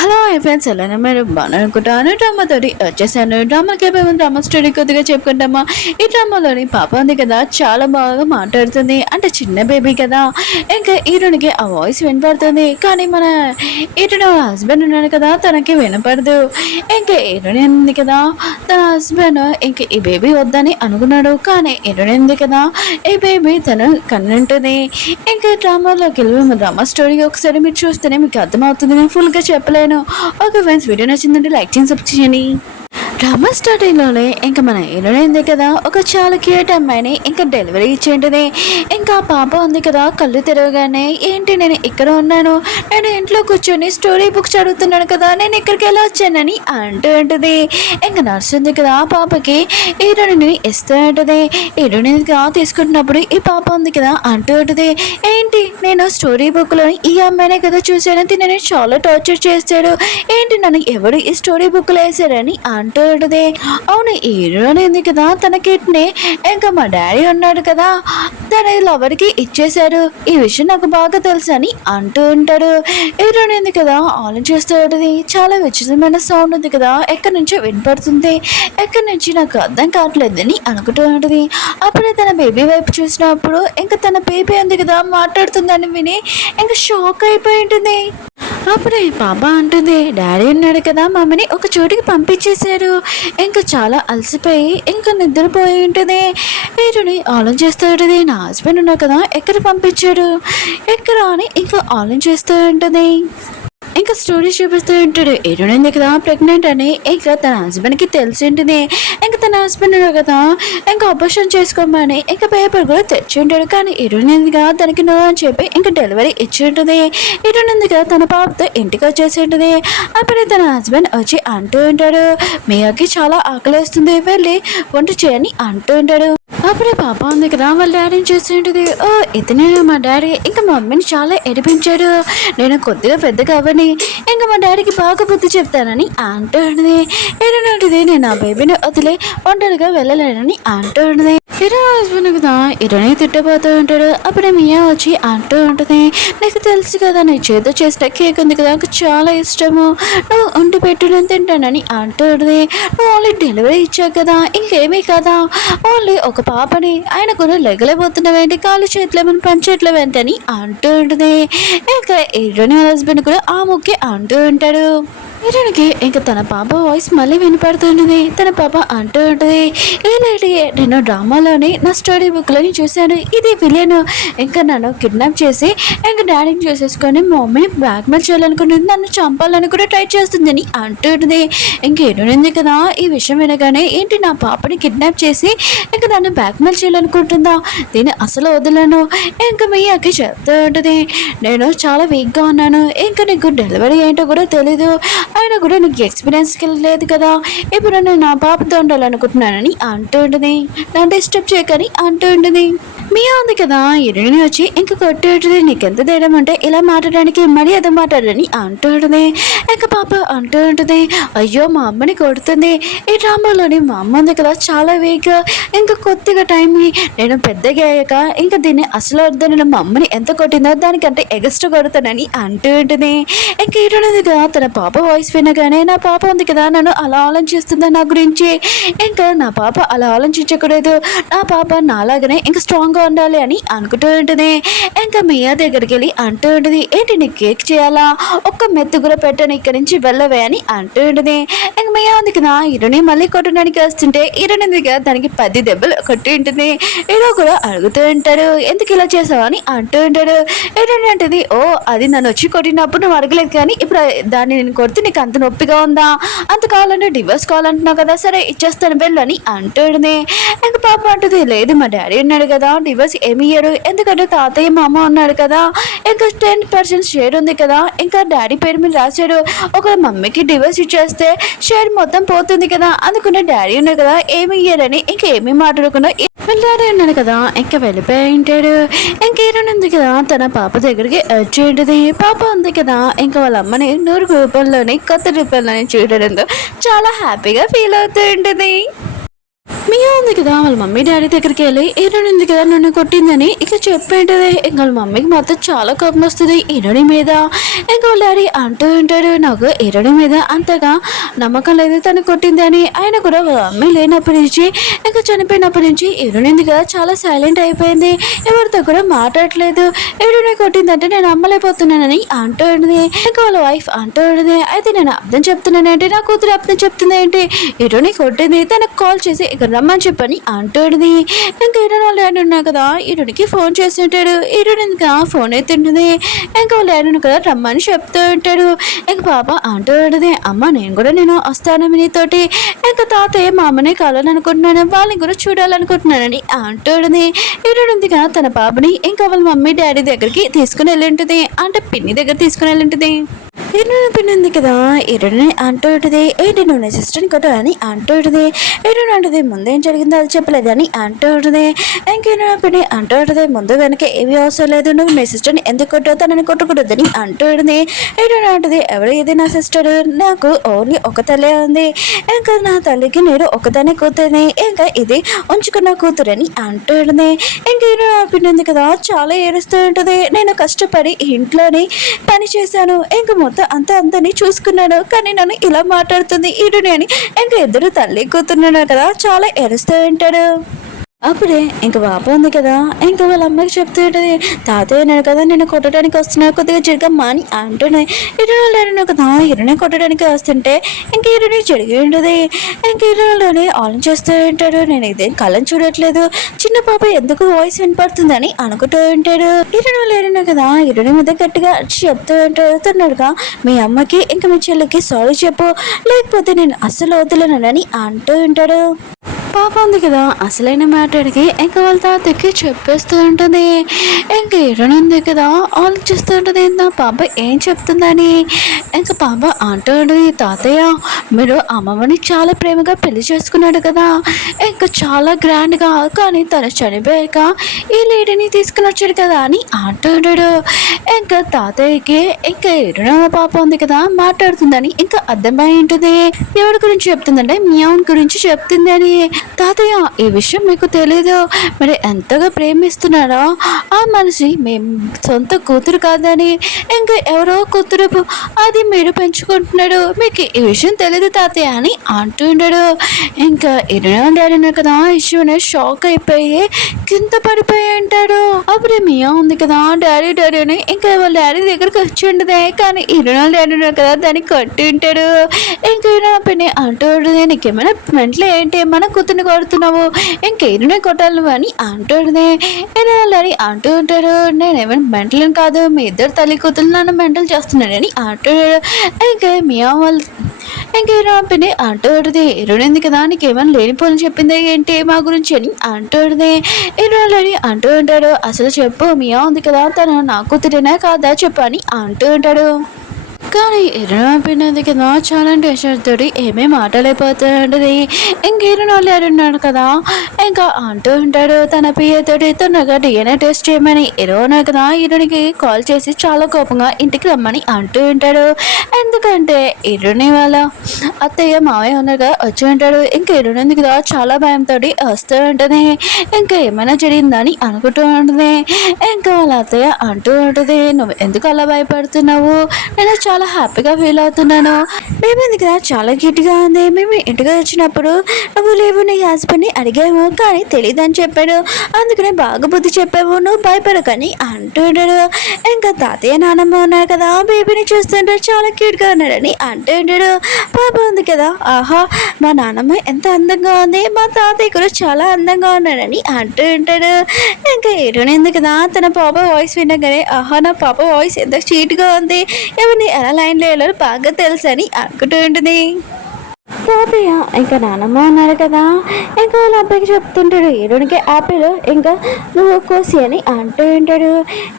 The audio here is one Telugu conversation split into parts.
హలో ఫ్రెండ్స్, ఎలానే మీరు బాగాలనుకుంటాను. డ్రామాతోటి వచ్చేసాను. డ్రామాకి అయిపోయి డ్రామా స్టోరీ కొద్దిగా చెప్పుకుంటామా. ఈ డ్రామాలోని పాప ఉంది కదా, చాలా బాగా మాట్లాడుతుంది. అంటే చిన్న బేబీ కదా, ఇంకా ఈరునికి ఆ వాయిస్ వినపడుతుంది. కానీ మన ఈరుడు హస్బెండ్ ఉన్నాడు కదా, తనకి వినపడదు. ఇంకా ఈరుని ఉంది కదా, తన హస్బెండ్ ఇంక ఈ బేబీ వద్దని అనుకున్నాడు. కానీ ఈరుని ఉంది కదా, ఈ బేబీ తను కన్నుంటుంది. ఇంకా డ్రామాలోకి వెళ్ళి డ్రామా స్టోరీ ఒకసారి మీరు చూస్తేనే మీకు అర్థమవుతుంది. నేను ఫుల్గా చెప్పలేను. ఓకే ఫ్రెండ్స్, వీడియో నచ్చిందంటే లైక్ చేసి సబ్స్క్రైబ్ చేయండి. డ్రామా స్టార్టింగ్లోనే ఇంకా మన హీరోయిన్ ఉంది కదా, ఒక చాలా క్యూట్ అమ్మాయిని ఇంకా డెలివరీ ఇచ్చేంటిది. ఇంకా పాప ఉంది కదా, కళ్ళు తెరవగానే ఏంటి నేను ఇక్కడ ఉన్నాను, నేను ఇంట్లో కూర్చొని స్టోరీ బుక్స్ చదువుతున్నాను కదా, నేను ఇక్కడికి ఎలా వచ్చానని అంటూ ఉంటుంది. ఇంకా నర్సు ఉంది కదా, పాపకి హీరోయిన్ ఇస్తూ ఉంటుంది. హీరోయిన్ తీసుకుంటున్నప్పుడు ఈ పాప ఉంది కదా అంటూ ఉంటుంది, ఏంటి నేను స్టోరీ బుక్లో ఈ అమ్మాయినే కదా చూశాను, తినని చాలా టార్చర్ చేస్తాడు, ఏంటి నన్ను ఎవరు ఈ స్టోరీ బుక్లో వేసారని అంటూ ఉంటుంది. అవును, హీరోయిన్ ఉంది కదా, తన కిడ్నీ ఇంకా మా డాడీ ఉన్నాడు కదా, తన లవర్కి ఇచ్చేశారు, ఈ విషయం నాకు బాగా తెలుసు అని అంటూ ఉంటాడు. హీరోయిన్ ఉంది కదా ఆలోచిస్తూ ఉంటుంది. చాలా విచిత్రమైన సౌండ్ ఉంది కదా, ఎక్కడి నుంచో వినపడుతుంది, ఎక్కడి నుంచి నాకు అర్థం కావట్లేదని అనుకుంటూ ఉంటుంది. అప్పుడే తన బేబీ వైపు చూసినప్పుడు ఇంకా తన బేబీ ఉంది కదా మాట్లాడుతుందని విని ఇంకా షాక్ అయిపోయి ఉంటుంది. అప్పుడే పాప అంటుంది, డాడీ ఉన్నాడు కదా, మమ్మీని ఒక చోటికి పంపించేశారు, ఇంకా చాలా అలసిపోయి ఇంకా నిద్రపోయి ఉంటుంది. వీరుని ఆలోచిస్తూ ఉంటుంది, నా హస్బెండ్ ఉన్నాడు కదా ఎక్కడ పంపించాడు, ఎక్కడ అని ఇంకా ఆలోచిస్తూ ఉంటుంది. ఇంకా స్టోరీ చూపిస్తూ ఉంటాడు. హీరోయిన్ కదా ప్రెగ్నెంట్ అని ఇంకా తన హస్బెండ్కి తెలిసి ఉంటుంది. ఇంకా తన హస్బెండ్ కదా ఇంకా ఆపరేషన్ చేసుకోమని ఇంకా పేపర్ కూడా తెచ్చి ఉంటాడు. కానీ హీరోయిన్ కదా తనకి నో అని చెప్పి ఇంకా డెలివరీ ఇచ్చి ఉంటుంది. హీరోయిన్ కదా తన పాపతో ఇంటికి వచ్చేసి ఉంటుంది. అప్పుడే తన హస్బెండ్ వచ్చి అంటూ ఉంటాడు, మీయాకి చాలా ఆకలిస్తుంది, వెళ్ళి వంట చేయని అంటూ ఉంటాడు. అప్పుడే పాప ఉంది కదా వాళ్ళ డాడీని చూసి ఉంటుంది, ఓ ఇతనే మా డాడీ, ఇంకా మా మమ్మీని చాలా ఎడిపించాడు, నేను కొద్దిగా పెద్దగా అవ్వని ఇంకా మా డాడీకి బాగా బుద్ధి చెప్తానని అంటూ ఉంటుంది. ఏంటంటే నేను ఆ బేబీని వదిలే ఒంటరిగా వెళ్ళలేనని అంటూ ఉంటుంది. హీరో హస్బెండ్ కదా హీరోని తిట్టబోతూ ఉంటాడు. అప్పుడే మియా వచ్చి అంటూ ఉంటుంది, నీకు తెలుసు కదా నీ చేతితో చేసిన కేక్ ఉంది కదా నాకు చాలా ఇష్టము, నువ్వు ఉండి పెట్టు నేను తింటానని అంటూ ఉంటుంది. నువ్వు ఓన్లీ డెలివరీ ఇచ్చావు కదా, ఇంకేమీ కదా, ఓన్లీ ఒక పాపని, ఆయన కూడా లెగలేకపోతున్నావేంటి, కాళ్ళు చేతులు ఏమైనా పనిచేయట్లేవేంటి అని అంటూ ఉంటుంది. ఇంకా హీరోని హస్బెండ్ కూడా ఆ ముక్కి అంటూ ఉంటాడు. హీరోనికి ఇంకా తన పాప వాయిస్ మళ్ళీ వినపడుతుంటుంది. తన పాప అంటూ ఉంటుంది, ఏంటంటే నేను డ్రామాలోని నా స్టోరీ బుక్లోని చూశాను, ఇది విలియన్ ఇంకా నన్ను కిడ్నాప్ చేసి ఇంకా డాడీని చూసేసుకొని మా మమ్మీని బ్లాక్మెయిల్ చేయాలనుకుంటుంది, నన్ను చంపాలని కూడా ట్రై చేస్తుందని అంటూ ఉంటుంది. ఇంక హీరోయిన్ కదా ఈ విషయం వినగానే, ఏంటి నా పాపని కిడ్నాప్ చేసి ఇంకా నన్ను బ్లాక్మెయిల్ చేయాలనుకుంటుందా, దీన్ని అసలు వదలను, ఇంకా మీ అక్క చెప్తూ ఉంటుంది, నేను చాలా వీక్గా ఉన్నాను, ఇంకా నీకు డెలివరీ ఏంటో కూడా తెలీదు, ఆయన కూడా నీకు ఎక్స్పీరియన్స్ లేదు కదా, ఇప్పుడు నేను నా పాపతో ఉండాలనుకుంటున్నానని అంటూ ఉంటుంది. నన్ను డిస్టర్బ్ చేయకని అంటూ ఉంటుంది. మియా ఉంది కదా హీరోయిన్ వచ్చి ఇంకా కొట్టు ఉంటుంది, నీకెంత ధైర్యం అంటే ఇలా మాట్లాడడానికి, మరీ అదే మాట్లాడని అంటూ ఉంటుంది. ఇంకా పాప అంటూ ఉంటుంది, అయ్యో మా అమ్మని కొడుతుంది, ఈ డ్రామాలోని మా అమ్మ ఉంది కదా చాలా వీక్, ఇంకా కొద్దిగా టైం నేను పెద్దగా అయ్యాక ఇంకా దీన్ని అసలు అర్థం, నేను మా అమ్మని ఎంత కొట్టిందో దానికంటే ఎగస్ట్రా కొడుతానని అంటూ ఉంటుంది. ఇంకా హీరోయిన్ ఉంది కదా తన పాప వాయిస్ వినగానే, నా పాప ఉంది కదా నన్ను అలా ఆలోచిస్తుందా నా గురించి, ఇంకా నా పాప అలా ఆలోచించకూడదు, నా పాప నాలాగనే ఇంకా స్ట్రాంగ్గా ఉండాలి అని అనుకుంటూ ఉంటుంది. ఇంకా మియా దగ్గరికి వెళ్ళి అంటూ ఉంటుంది, ఏంటి నీకు కేక్ చేయాలా, ఒక్క మెత్తు కూడా పెట్టని ఇక్కడి నుంచి వెళ్ళవే అని అంటూ ఉంటుంది. ఇంకా మియా ఉంది కదా హీరోని మళ్ళీ కొట్టడానికి వస్తుంటే, హీరోయిన్ దగ్గర దానికి 10 దెబ్బలు కొట్టి ఉంటుంది. హీరో కూడా అడుగుతూ ఉంటాడు, ఎందుకు ఇలా చేసావు అని అంటూ ఉంటాడు. హీరోయిన్ అంటుంది, ఓ అది నన్ను వచ్చి కొట్టినప్పుడు నువ్వు అడగలేదు, కానీ ఇప్పుడు దాన్ని నేను కొడితే నీకు అంత నొప్పిగా ఉందా, అంత కావాలంటే డివోర్స్ కావాలంటున్నావు కదా, సరే ఇచ్చేస్తాను వెళ్ళు అని అంటుంది. ఇంకా పాప అంటుంది, లేదు మా డాడీ ఉన్నాడు కదా డివోర్స్ ఏమి ఇయ్యడు, ఎందుకంటే తాతయ్య మా అమ్మ ఉన్నాడు కదా, ఇంకా 10% షేర్ ఉంది కదా, ఇంకా డాడీ పేరు మీద రాశాడు, ఒక మమ్మీకి డివోర్స్ ఇచ్చేస్తే షేర్ మొత్తం పోతుంది కదా, అందుకునే డాడీ ఉన్నాడు కదా ఏమి ఇయ్యారని ఇంకా ఏమీ మాట్లాడకుండా డాడీ ఉన్నాడు కదా ఇంకా వెళ్ళిపోయి ఉంటాడు. ఇంక హీరోయిన్ ఉంది కదా తన పాప దగ్గరికి వచ్చి ఉంటుంది. పాప ఉంది కదా ఇంకా వాళ్ళ అమ్మని 100 రూపాయల్లోని కొత్త రూపాయలని చూడడంతో చాలా హ్యాపీగా ఫీల్ అవుతూ ఉంటుంది. మియా ఉంది కదా వాళ్ళ మమ్మీ డాడీ దగ్గరికి వెళ్ళి ఈరోడు ఉంది కదా నన్ను కొట్టిందని ఇక చెప్పేంటది. ఇంకా వాళ్ళ మమ్మీకి మాత్రం చాలా కోపం వస్తుంది ఈరోడి మీద. ఇంకా వాళ్ళ డాడీ అంటూ ఉంటాడు నాకు ఈరోడి మీద అంతగా నమ్మకం లేదు తను కొట్టింది అని. ఆయన కూడా వాళ్ళ మమ్మీ లేనప్పటి నుంచి ఇంకా చనిపోయినప్పటి నుంచి ఈరోడింది కదా చాలా సైలెంట్ అయిపోయింది, ఎవరితో కూడా మాట్లాడలేదు. ఈరోడిని కొట్టిందంటే నేను నమ్మలేకపోతున్నానని అంటూ ఉంటుంది. ఇంకా వాళ్ళ వైఫ్ అంటూ ఉంటుంది అయితే నేను అర్థం చెప్తున్నానంటే నా కూతురు అర్థం చెప్తుంది ఏంటి, ఈరోని కొట్టింది తనకు కాల్ చేసి ఇక్కడ రమ్మని చెప్పని అంటాడుది. ఇంకా ఈరోడు వాళ్ళ డాడీ ఉన్నా కదా ఈరోడికి ఫోన్ చేసి ఉంటాడు. ఈరోడు ఇంకా ఫోన్ ఎత్తుంటుంది. ఇంకా వాళ్ళ డాడీ కదా రమ్మని చెప్తూ ఉంటాడు. ఇంక పాప అంటూ ఉంటుంది అమ్మ నేను వస్తాను నీతోటి. ఇంకా తాతయ్య మా అమ్మనే కావాలనుకుంటున్నాను వాళ్ళని కూడా చూడాలనుకుంటున్నానని అంటాడుది. ఈరోడు ఉంది కదా తన పాపని ఇంకా వాళ్ళ మమ్మీ డాడీ దగ్గరికి తీసుకుని వెళ్ళి ఉంటుంది, అంటే పిన్ని దగ్గర తీసుకుని వెళ్ళి ఉంటుంది. ఈరోడు పిన్ని ఉంది కదా ఈరోడిని అంటూ ఉంటుంది ఏంటి నువ్వు నా సిస్టర్ని కొట్టు అని అంటూ ఉంటుంది. ఈరోడు అంటుంది ముందేం జరిగిందో అది చెప్పలేదు అని అంటూ ఉంటుంది. ఇంకేనా పిన్ని అంటూ ఉంటుంది ముందు వెనక ఏమీ అవసరం లేదు, నువ్వు నా సిస్టర్ని ఎందుకు కొట్టావు తనని కొట్టకూడదని అంటూ ఉంటుంది. ఈరోడు అంటుంది ఎవరు ఇది నా సిస్టర్, నాకు ఓన్లీ ఒక తల్లే ఉంది, ఇంకా నా తల్లికి నేను ఒకదానే కూతురుని, ఇంకా ఇది ఉంచుకున్న కూతురని అంటూ ఉంటుంది. ఇంకేనా పిన్ని ఉంది కదా చాలా ఏడుస్తూ ఉంటుంది నేను కష్టపడి ఇంట్లోని పని చేశాను ఇంకా మొత్తం అంతని చూసుకున్నాను కానీ నన్ను ఇలా మాట్లాడుతుంది ఈడుని అని. ఇంకా ఇద్దరు తల్లి కూతున్నాడు కదా చాలా ఏడుస్తూ ఉంటాడు. అప్పుడే ఇంక పాప ఉంది కదా ఇంకా వాళ్ళ అమ్మకి చెప్తూ ఉంటుంది తాతయ్య నేను కదా నేను కొట్టడానికి వస్తున్నా కొద్దిగా చిరగమ్మా అని అంటున్నాయి. ఇరువులు కదా ఇరుని కొట్టడానికి వస్తుంటే ఇంక ఇరుని జరిగి ఉంటుంది. ఇంక ఇరువులోని ఆలోచిస్తూ ఉంటాడు నేను ఇదేం కళ్ళని చూడట్లేదు, చిన్న పాప ఎందుకు వాయిస్ వినపడుతుందని అనుకుంటూ ఉంటాడు. ఇరువులు కదా ఇరుని మీద గట్టిగా చెప్తూ ఉంటాడుగా మీ అమ్మకి ఇంకా మీ చెల్లికి సారీ చెప్పు లేకపోతే నేను అస్సలు వదలనని అంటూ ఉంటాడు. పాప ఉంది కదా అసలైన మ్యాటర్కి ఇంకా వాళ్ళ తాతకి చెప్పేస్తూ ఉంటుంది. ఇంకా ఎరునుంది కదా ఆలోచిస్తూ ఉంటుంది నా పాప ఏం చెప్తుందని. ఇంకా పాప అంటుంది తాతయ్య మీరు అమ్మమ్మని చాలా ప్రేమగా పెళ్లి చేసుకున్నాడు కదా ఇంకా చాలా గ్రాండ్గా, కానీ తను చనిపోయాక ఈ లేడీని తీసుకుని వచ్చాడు కదా అని అంటున్నాడు. ఇంకా తాతయ్యకి ఇంకా ఎరున పాప ఉంది కదా మాట్లాడుతుందని ఇంకా అర్థమై ఉంటుంది. ఎవరి గురించి చెప్తుందంటే మియాన్ గురించి చెప్తుంది అని. తాతయ్య ఈ విషయం మీకు తెలీదు, మరి ఎంతగా ప్రేమిస్తున్నారో ఆ మనిషి మేము సొంత కూతురు కాదని ఇంకా ఎవరో కూతురు అది మీరు పెంచుకుంటున్నాడు, మీకు ఈ విషయం తెలీదు తాతయ్య అని అంటుండాడు. ఇంకా ఇరునాడు కదా ఇష్యూనే షాక్ అయిపోయి కింద పడిపోయి ఉంటాడు. అప్పుడే మియా ఉంది కదా డాడీ అని ఇంకా వాళ్ళ డాడీ దగ్గరకు వచ్చి ఉండదే, కానీ ఇరునాడు డాడీ కదా దాన్ని కొట్టి ఉంటాడు. ఇంకా ఇరునా పిన్ని అంటూ ఉంటుంది నీకేమైనా మెంట్లో ఏంటి మన కూతుర్ని కొడుతున్నావు ఇంకేరునే కొట్టాలి అని అంటుంది. అని అంటూ ఉంటాడు నేనేమైనా మెంటల్ కాదు మీ ఇద్దరు తల్లి కూతురు నన్ను మెంటల్ చేస్తున్నాడని అంటాడు. ఇంకా మియా వాళ్ళు ఇంకేనా పిన్ని అంటూ ఉంటుంది ఇరుడింది కదా నీకేమైనా లేనిపోని చెప్పింది ఏంటి మా గురించి అని అంటుంది. ఇరులని అంటూ ఉంటాడు అసలు చెప్పు మియా ఉంది కదా తను నా కూతురేనా కాదా చెప్పు అని అంటూ ఉంటాడు. కానీ ఎరునది కదా చాలా టెన్షన్ తోటి ఏమీ మాట్లాడైపోతుంది. ఇంకేరుని వాళ్ళు ఉన్నాడు కదా ఇంకా అంటూ ఉంటాడు తన పియ్యతోటి తొందరగా DNA టెస్ట్ చేయమని. ఎరువునా కదా ఇరునికి కాల్ చేసి చాలా కోపంగా ఇంటికి రమ్మని అంటూ ఉంటాడు. ఎందుకంటే ఇరుని వాళ్ళ అత్తయ్య మావయ్య ఉన్నారుగా వచ్చి ఉంటాడు. ఇంకా ఎరునింది కదా చాలా భయంతో వస్తూ ఉంటుంది. ఇంకా ఏమైనా జరిగిందని అనుకుంటూ ఉంటుంది. ఇంకా వాళ్ళ అత్తయ్య అంటూ ఉంటుంది నువ్వు ఎందుకు అలా భయపడుతున్నావు, నేను చాలా హ్యాపీగా ఫీల్ అవుతున్నాను, మేము ఎందుకు చాలా క్యూట్గా ఉంది, మేము ఇంటికి వచ్చినప్పుడు నువ్వు లేవు నీ హస్బెండ్ని అడిగాము కానీ తెలియదు అని చెప్పాడు, అందుకనే బాగా బుద్ధి చెప్పావు నువ్వు భయపడకని అంటుంటాడు. ఇంకా తాతయ్య నానమ్మ ఉన్నారు కదా బేబీని చూస్తుంటే చాలా క్యూట్గా ఉన్నాడని అంటుంటాడు. పాప ఉంది కదా ఆహా మా నానమ్మ ఎంత అందంగా ఉంది, మా తాతయ్య కూడా చాలా అందంగా ఉన్నాడని అంటూ ఉంటాడు. ఇంకా ఏడునింది కదా తన పాప వాయిస్ వినగానే ఆహా నా పాప వాయిస్ ఎంత స్వీట్గా ఉంది, ఎవరిని ఎలా లైన్లో వెళ్ళాలో బాగా తెలుసు అని అనుకుంటూ ఉంటుంది. తాతయ్య ఇంకా నానమ్మ ఉన్నారు కదా ఇంకా వాళ్ళ అబ్బాయికి చెప్తుంటాడు ఏడునికి ఆపిల్ ఇంకా నువ్వు కోసి అని అంటూ ఉంటాడు.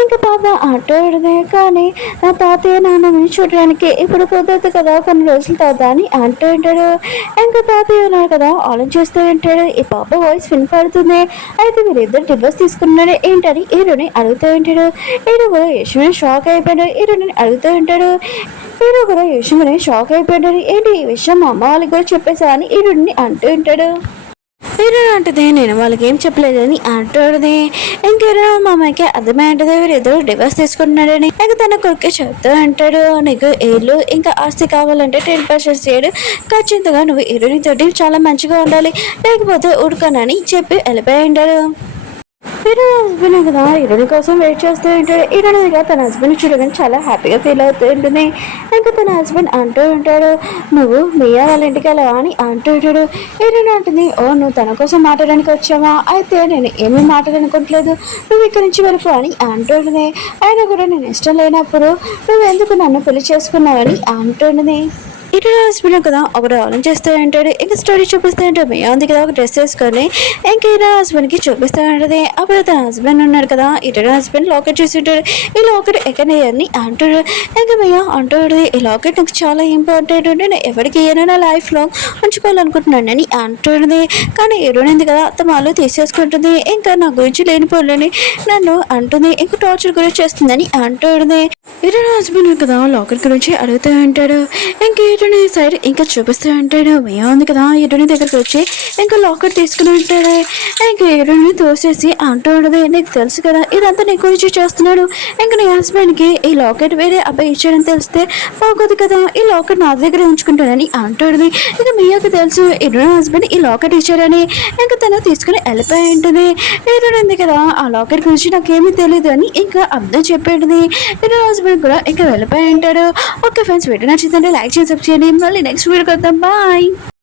ఇంకా పాప అంటూ ఉంటుంది కానీ నా తాతయ్య నాన్నమ్మని చూడడానికి ఇప్పుడు కుదరదు కదా కొన్ని రోజుల తర్వాత అని అంటూ ఉంటాడు. ఇంకా తాతయ్య ఉన్నారు కదా ఆలోచిస్తూ ఉంటాడు ఈ పాప వాయిస్ వినపడుతుంది, అయితే మీరిద్దరు డివోర్స్ తీసుకున్నాడు ఏంటని ఈరుని అడుగుతూ ఉంటాడు. ఈడు కూడా యశ్వని షాక్ అయిపోయాడు ఈరుని అడుగుతూ ఉంటాడు. ఈడు కూడా యశ్వని షాక్ అయిపోయాడు ఏంటి ఈ విషయం మా అమ్మ వాళ్ళకి కూడా చెప్పేసా అని ఈరుడిని అంటూ ఉంటాడు. హీరో అంటది నేను వాళ్ళకి ఏం చెప్పలేదని అంటాడుది. ఇంకేరో మా అమ్మాయికి అర్థమైంటది వీరిద్దరు డివర్స్ తీసుకుంటున్నాడని. ఇక తన కొడుకు చెప్తూ అంటాడు నీకు ఇల్లు ఇంకా ఆస్తి కావాలంటే 10% చేయడు, ఖచ్చితంగా నువ్వు హీరోని తోటి చాలా మంచిగా ఉండాలి, లేకపోతే ఉడకనని చెప్పి వెళ్ళిపోయి ఉంటాడు. హీరో హస్బెండ్ కదా హీరోని కోసం వెయిట్ చేస్తూ ఉంటాడు. హీరోని దగ్గర తన హస్బెండ్ చూడగానే చాలా హ్యాపీగా ఫీల్ అవుతూ ఉంటుంది. ఇంకా తన హస్బెండ్ అంటూ ఉంటాడు నువ్వు మియా వాళ్ళ ఇంటికి వెళ్ళవా అని అంటూ ఉంటాడు. హీరోని అంటుంది ఓ నువ్వు తన కోసం మాట్లాడడానికి వచ్చావా, అయితే నేను ఏమీ మాట్లాడనుకోవట్లేదు, నువ్వు ఇక్కడి నుంచి వెళ్ళిపో అని అంటుంది. అయినా కూడా నేను ఇష్టం లేనప్పుడు నువ్వు ఎందుకు నన్ను పెళ్లి చేసుకున్నావని అంటుంది. ఇటు హస్బెండ్ కదా ఒకటి ఆలోచిస్తూ ఉంటాడు. ఇంకా స్టోరీ చూపిస్తూ ఉంటాడు. మియా ఉంది కదా ఒక డ్రెస్ వేసుకొని ఇంకా ఇటు హస్బెండ్కి చూపిస్తూ ఉంటుంది. అప్పుడు తన హస్బెండ్ ఉన్నాడు కదా ఇటు హస్బెండ్ లాకెట్ చూసి ఉంటాడు. ఈ లాకెట్ ఎక్కడ అని అంటాడు. ఇంకా మియా అంటాడు ఈ లాకెట్ నాకు చాలా ఇంపార్టెంట్, నేను ఎవరికి ఏమైనా నా లైఫ్లో ఉంచుకోవాలనుకుంటున్నాను అని అంటుంది. కానీ ఎరునింది కదా తమాలు తీసేసుకుంటుంది. ఇంకా నా గురించి లేనిపోలేని నన్ను అంటుంది, ఇంకా టార్చర్ గురించి చేస్తుందని అంటుంది. ఇటు హస్బెండ్ కదా లాకెట్ గురించి అడుగుతూ ఉంటాడు. ఇంకా ఇటుని సైడ్ ఇంకా చూపిస్తూ ఉంటాడు. మియా ఉంది కదా ఇటుని దగ్గరికి వచ్చి ఇంకా లాకెట్ తీసుకుని ఉంటాడు. ఇంకా ఇటుని తోసేసి అంటూ ఉండదు నీకు తెలుసు కదా ఇదంతా నీ గురించి చేస్తున్నాడు, ఇంకా నీ హస్బెండ్కి ఈ లాకెట్ వేరే అబ్బాయి ఇచ్చాడని తెలిస్తే బాగోదు కదా, ఈ లాకెట్ నా దగ్గర ఉంచుకుంటాడని అంటుంది. ఇక మియాకి తెలుసు ఇటుని హస్బెండ్ ఈ లాకెట్ ఇచ్చాడని. ఇంకా తను తీసుకుని వెళ్ళిపోయి ఉంటుంది. ఇటుని ఉంది కదా ఆ లాకెట్ గురించి నాకేమీ తెలియదు అని ఇంకా అర్థం చెప్పేది. ఇటు హస్బెండ్ కూడా ఇంకా వెళ్ళిపోయి ఉంటాడు. ఓకే ఫ్రెండ్స్, వీడియో నచ్చిందంటే లైక్ చేసి సబ్స్క్రైబ్ చేయండి. మళ్ళీ నెక్స్ట్ వీడియోకి వద్దాం. బాయ్.